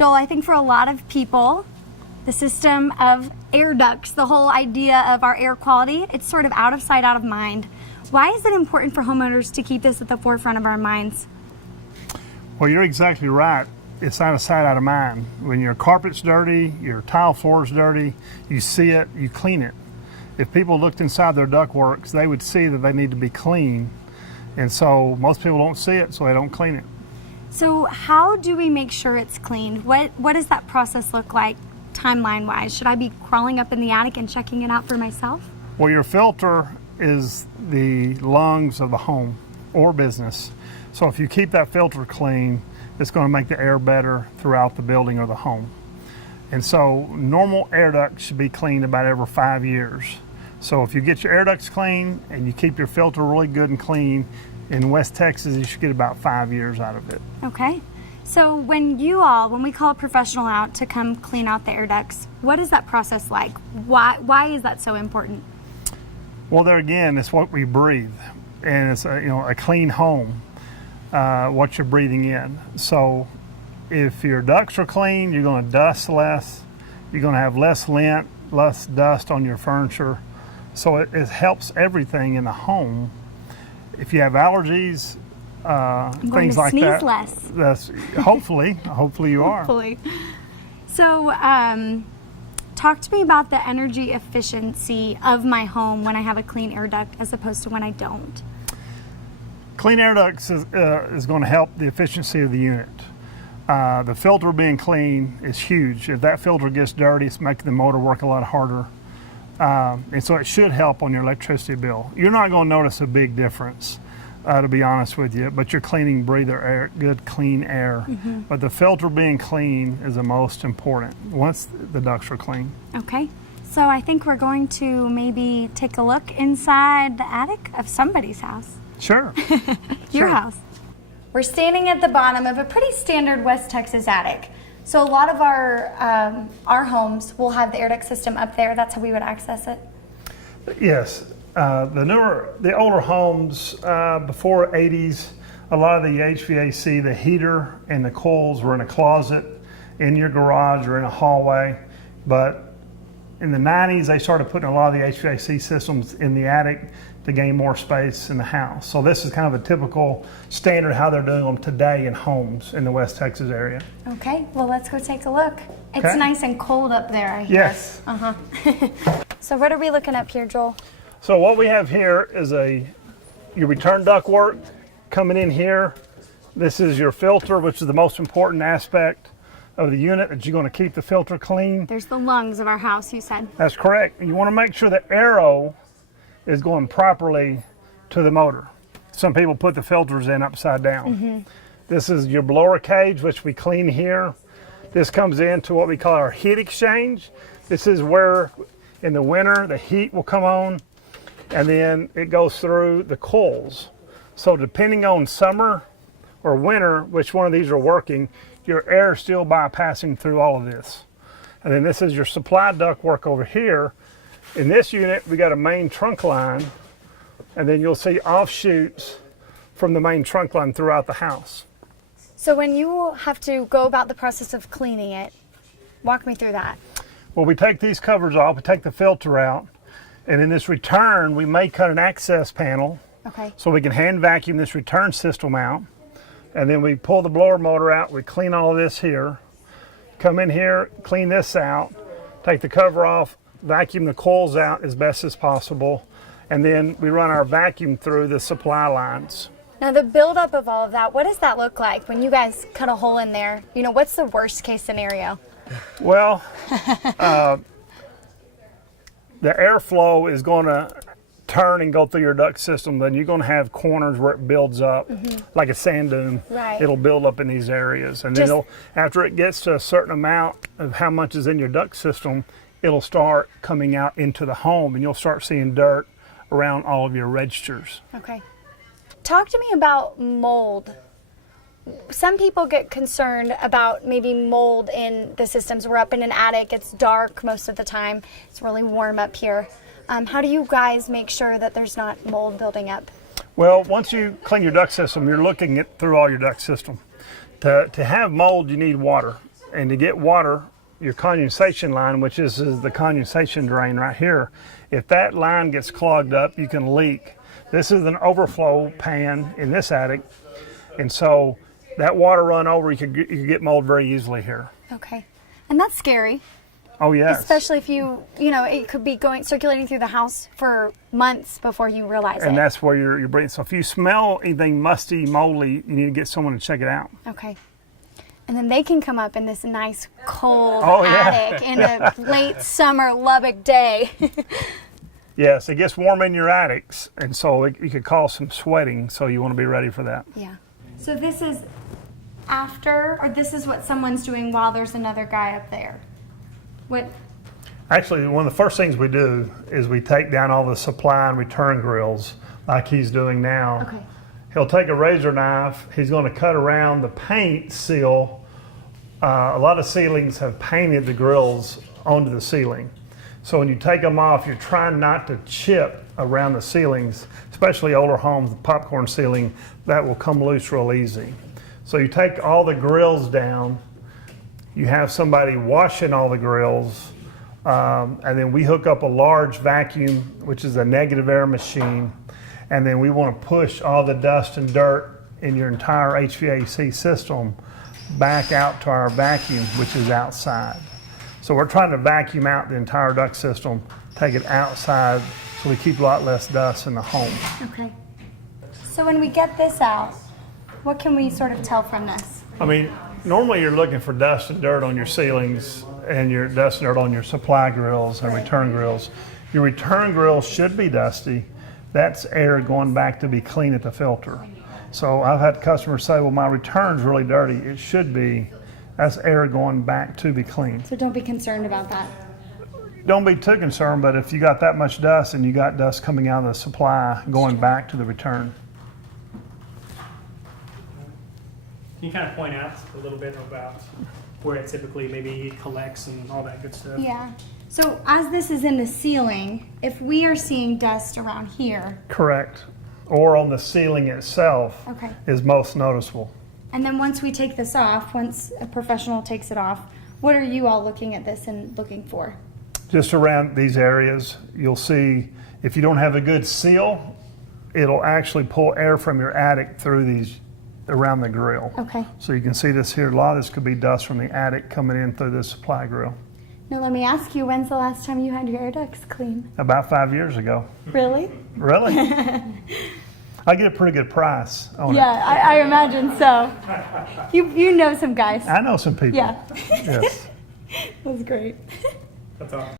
Joel, I think for a lot of people, the system of air ducts, the whole idea of our air quality, it's sort of out of sight, out of mind. Why is it important for homeowners to keep this at the forefront of our minds? Well, you're exactly right. It's out of sight, out of mind. When your carpet's dirty, your tile floor's dirty, you see it, you clean it. If people looked inside their ductworks, they would see that they need to be clean. And so most people don't see it, so they don't clean it. So how do we make sure it's cleaned? What does that process look like timeline-wise? Should I be crawling up in the attic and checking it out for myself? Well, your filter is the lungs of the home or business. So if you keep that filter clean, it's going to make the air better throughout the building or the home. And so normal air ducts should be cleaned about every 5 years. So if you get your air ducts clean and you keep your filter really good and clean, in West Texas, you should get about 5 years out of it. Okay. So when we call a professional out to come clean out the air ducts, what is that process like? Why is that so important? Well, there again, it's what we breathe, and it's a clean home, what you're breathing in. So if your ducts are clean, you're going to dust less, you're going to have less lint, less dust on your furniture. So it helps everything in the home. If you have allergies, things like that. Less. That's hopefully you are. Hopefully. So, talk to me about the energy efficiency of my home when I have a clean air duct as opposed to when I don't. Clean air ducts is going to help the efficiency of the unit. The filter being clean is huge. If that filter gets dirty, it's making the motor work a lot harder. And so it should help on your electricity bill. You're not going to notice a big difference, to be honest with you, but you're cleaning breather air, good clean air. Mm-hmm. But the filter being clean is the most important once the ducts are clean. Okay, so I think we're going to maybe take a look inside the attic of somebody's house. Sure. Your house. We're standing at the bottom of a pretty standard West Texas attic. So a lot of our homes will have the air duct system up there. That's how we would access it. Yes, the older homes before 80s, a lot of the HVAC, the heater and the coils were in a closet, in your garage or in a hallway. But in the 90s, they started putting a lot of the HVAC systems in the attic to gain more space in the house. So this is kind of a typical standard how they're doing them today in homes in the West Texas area. Okay, well let's go take a look. It's okay. Nice and cold up there, I hear. Yes. Uh-huh. So what are we looking up here, Joel? So what we have here is your return ductwork coming in here. This is your filter, which is the most important aspect of the unit that you're going to keep the filter clean. There's the lungs of our house, you said. That's correct. You want to make sure the arrow is going properly to the motor. Some people put the filters in upside down. Mm-hmm. This is your blower cage, which we clean here. This comes into what we call our heat exchange. This is where in the winter the heat will come on and then it goes through the coils. So depending on summer or winter, which one of these are working, your air is still bypassing through all of this. And then this is your supply ductwork over here. In this unit, we got a main trunk line, and then you'll see offshoots from the main trunk line throughout the house. So when you have to go about the process of cleaning it, walk me through that. Well, we take these covers off, we take the filter out, and in this return, we may cut an access panel. Okay. So we can hand vacuum this return system out, and then we pull the blower motor out, we clean all of this here, come in here, clean this out, take the cover off, vacuum the coils out as best as possible, and then we run our vacuum through the supply lines. Now the buildup of all of that, what does that look like when you guys cut a hole in there? You know, what's the worst case scenario? Well, the airflow is going to turn and go through your duct system, then you're going to have corners where it builds up, like a sand dune. Right. It'll build up in these areas, and then after it gets to a certain amount of how much is in your duct system, it'll start coming out into the home, and you'll start seeing dirt around all of your registers. Okay. Talk to me about mold. Some people get concerned about maybe mold in the systems. We're up in an attic, it's dark most of the time, it's really warm up here. How do you guys make sure that there's not mold building up? Well, once you clean your duct system, you're looking through all your duct system. To have mold, you need water. And to get water, your condensation line, which is the condensation drain right here, if that line gets clogged up, you can leak. This is an overflow pan in this attic, and so that water run over, you could get mold very easily here. Okay. And that's scary. Oh, yes. Especially if you know, it could be circulating through the house for months before you realize it. And that's where you're breathing. So if you smell anything musty, moldy, you need to get someone to check it out. Okay. And then they can come up in this nice cold yeah. attic in a late summer Lubbock day. Yes, it gets warm in your attics, and so you could cause some sweating, so you want to be ready for that. Yeah. So this is after, or this is what someone's doing while there's another guy up there? What? Actually, one of the first things we do is we take down all the supply and return grills like he's doing now. Okay. He'll take a razor knife, he's going to cut around the paint seal. A lot of ceilings have painted the grills onto the ceiling. So when you take them off, you're trying not to chip around the ceilings, especially older homes, the popcorn ceiling, that will come loose real easy. So you take all the grills down, you have somebody washing all the grills, and then we hook up a large vacuum, which is a negative air machine, and then we want to push all the dust and dirt in your entire HVAC system back out to our vacuum, which is outside. So we're trying to vacuum out the entire duct system, take it outside, so we keep a lot less dust in the home. Okay. So when we get this out, what can we sort of tell from this? I mean, normally you're looking for dust and dirt on your ceilings and your dust and dirt on your supply grills and return grills. Your return grills should be dusty. That's air going back to be clean at the filter. So I've had customers say, well, my return's really dirty. It should be. That's air going back to be clean. So don't be concerned about that. Don't be too concerned, but if you got that much dust and you got dust coming out of the supply going back to the return. Can you kind of point out a little bit about where it typically maybe collects and all that good stuff? Yeah. So as this is in the ceiling, if we are seeing dust around here. Correct. Or on the ceiling itself Okay. is most noticeable. And then once we take this off, once a professional takes it off, what are you all looking at this and looking for? Just around these areas, you'll see if you don't have a good seal, it'll actually pull air from your attic through these around the grill. Okay. So you can see this here. A lot of this could be dust from the attic coming in through this supply grill. Now let me ask you, when's the last time you had your air ducts clean? About 5 years ago. Really? Really? I get a pretty good price on Yeah, I imagine so. You know some guys. it. I know some people. Yeah. Yes. That's great. That's all.